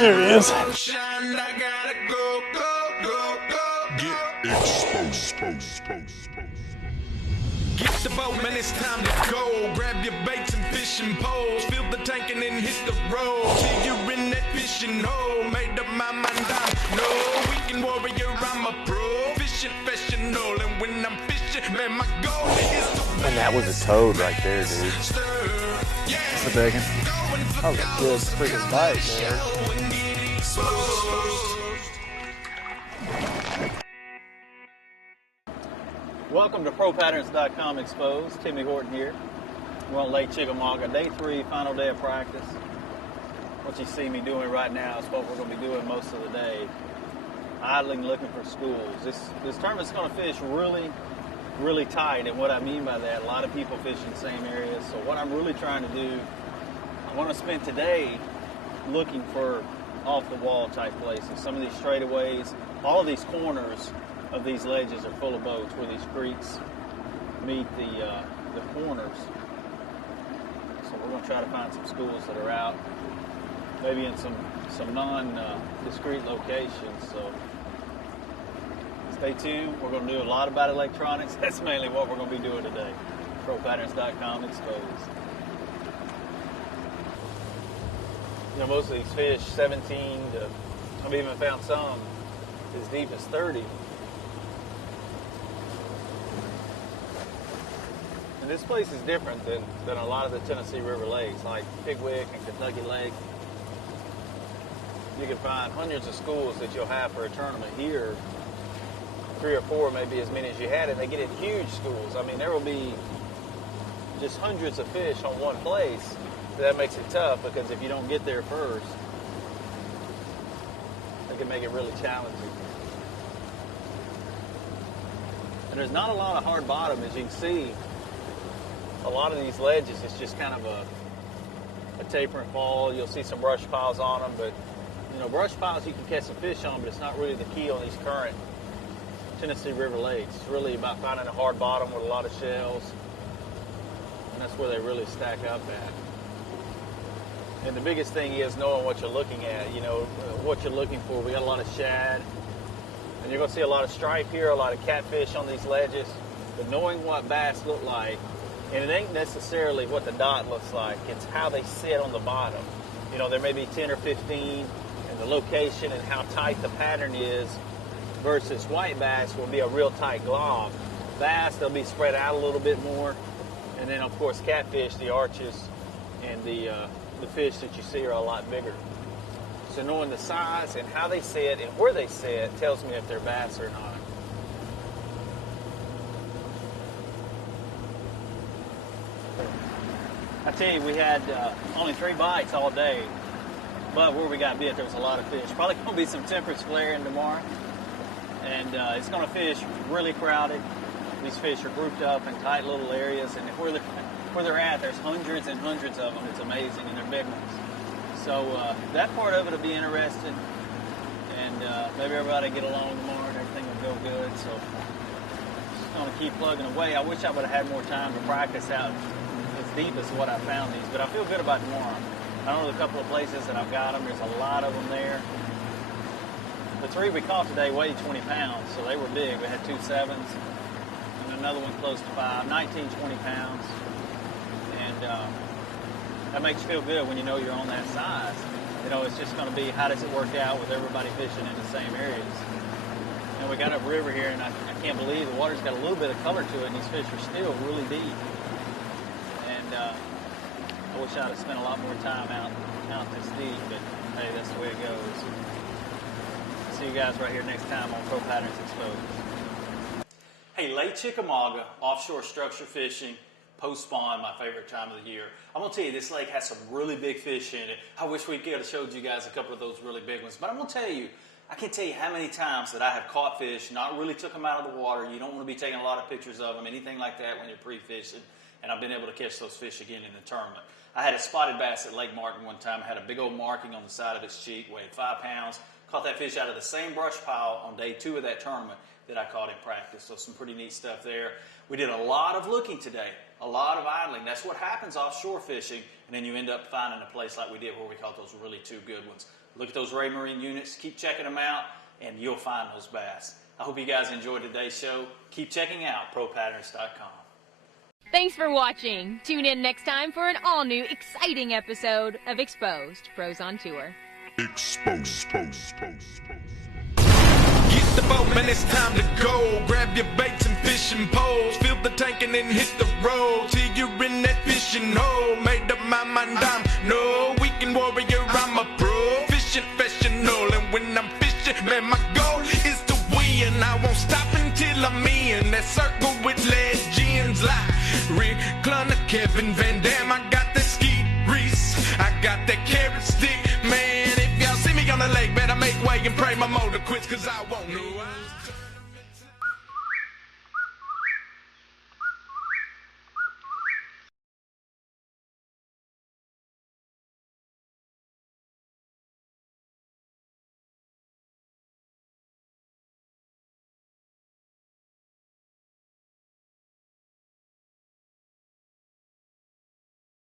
There he is. Get the boat, man, it's time to go. Grab your baits and fishing poles. Fill the tank and then hit the road. Till you're in that fishing hole. Made up my mind, I know. Weekend warrior, I'm a pro. Fishing professional. And when I'm fishing, man, my goal is to win. And that was a toad right there, dude. That's the big one. That was a good freaking bite, man. Welcome to ProPatterns.com Exposed. Timmy Horton here. We're on Lake Chickamauga, day 3, final day of practice. What you see me doing right now is what we're going to be doing most of the day. Idling, looking for schools. This tournament's going to fish really tight, and what I mean by that, a lot of people fish in the same areas. So what I'm really trying to do, I want to spend today looking for off-the-wall type places. Some of these straightaways, all of these corners of these ledges are full of boats where these creeks meet the corners. So we're going to try to find some schools that are out, maybe in some non-discrete locations. So stay tuned. We're going to do a lot about electronics. That's mainly what we're going to be doing today. ProPatterns.com Exposed. You know, most of these fish, 17 to, I've even found some as deep as 30. And this place is different than a lot of the Tennessee River lakes, like Pigwick and Kentucky Lake. You can find hundreds of schools that you'll have for a tournament. Here, 3 or 4, maybe as many as you had, and they get in huge schools. I mean, there will be just hundreds of fish on one place. That makes it tough because if you don't get there first, it can make it really challenging. And there's not a lot of hard bottom, as you can see. A lot of these ledges, it's just kind of a taper and fall. You'll see some brush piles on them, but you know, brush piles you can catch some fish on, but it's not really the key on these current Tennessee River lakes. It's really about finding a hard bottom with a lot of shells, and that's where they really stack up at. And the biggest thing is knowing what you're looking at, you know, what you're looking for. We got a lot of shad, and you're going to see a lot of stripe here, a lot of catfish on these ledges, but knowing what bass look like, and it ain't necessarily what the dot looks like, it's how they sit on the bottom. You know, there may be 10 or 15, and the location and how tight the pattern is versus white bass will be a real tight glob. Bass, they'll be spread out a little bit more, and then, of course, catfish, the arches, and the fish that you see are a lot bigger. So knowing the size and how they sit and where they sit tells me if they're bass or not. I tell you, we had only 3 bites all day, but where we got bit, there was a lot of fish. Probably going to be some tempers flaring tomorrow, and it's going to fish really crowded. These fish are grouped up in tight little areas, and where they're at, there's hundreds and hundreds of them. It's amazing, and they're big ones. So that part of it will be interesting, and maybe everybody get along tomorrow and everything will go good. So just going to keep plugging away. I wish I would have had more time to practice out as deep as what I found these, but I feel good about tomorrow. I know there's a couple of places that I've got them. There's a lot of them there. The 3 we caught today weighed 20 pounds, so they were big. We had 2 7s and another one close to 5, 19, 20 pounds. That makes you feel good when you know you're on that size. You know, it's just going to be how does it work out with everybody fishing in the same areas. And we got upriver here, and I can't believe the water's got a little bit of color to it, and these fish are still really deep. And I wish I'd have spent a lot more time out this deep, but hey, that's the way it goes. See you guys right here next time on Pro Patterns Exposed. Hey, Lake Chickamauga, offshore structure fishing. Post-spawn, my favorite time of the year. I'm going to tell you, this lake has some really big fish in it. I wish we could have showed you guys a couple of those really big ones. But I'm going to tell you, I can't tell you how many times that I have caught fish, not really took them out of the water. You don't want to be taking a lot of pictures of them, anything like that when you're pre-fishing. And I've been able to catch those fish again in the tournament. I had a spotted bass at Lake Martin one time. I had a big old marking on the side of its cheek, weighed 5 pounds. Caught that fish out of the same brush pile on day 2 of that tournament that I caught in practice. So some pretty neat stuff there. We did a lot of looking today, a lot of idling. That's what happens offshore fishing, and then you end up finding a place like we did where we caught those really two good ones. Look at those Ray Marine units, keep checking them out, and you'll find those bass. I hope you guys enjoyed today's show. Keep checking out ProPatterns.com. Thanks for watching. Tune in next time for an all-new, exciting episode of Exposed Pros on Tour. Exposed. Get the boat, man, it's time to go. Grab your baits and fishing poles. Fill the tank and then hit the road. Till you're in that fishing hole. Made up my mind, I'm no weekend warrior. I'm a pro fishing professional. And when I'm fishing, man, my goal is to win. I won't stop until I'm in that circle with legends like Rick Clunner, Kevin Van Dam. I got that Skeet Reese. I got that carrot stick, man. If y'all see me on the lake, better make way and pray my motor quits, cause I won't know.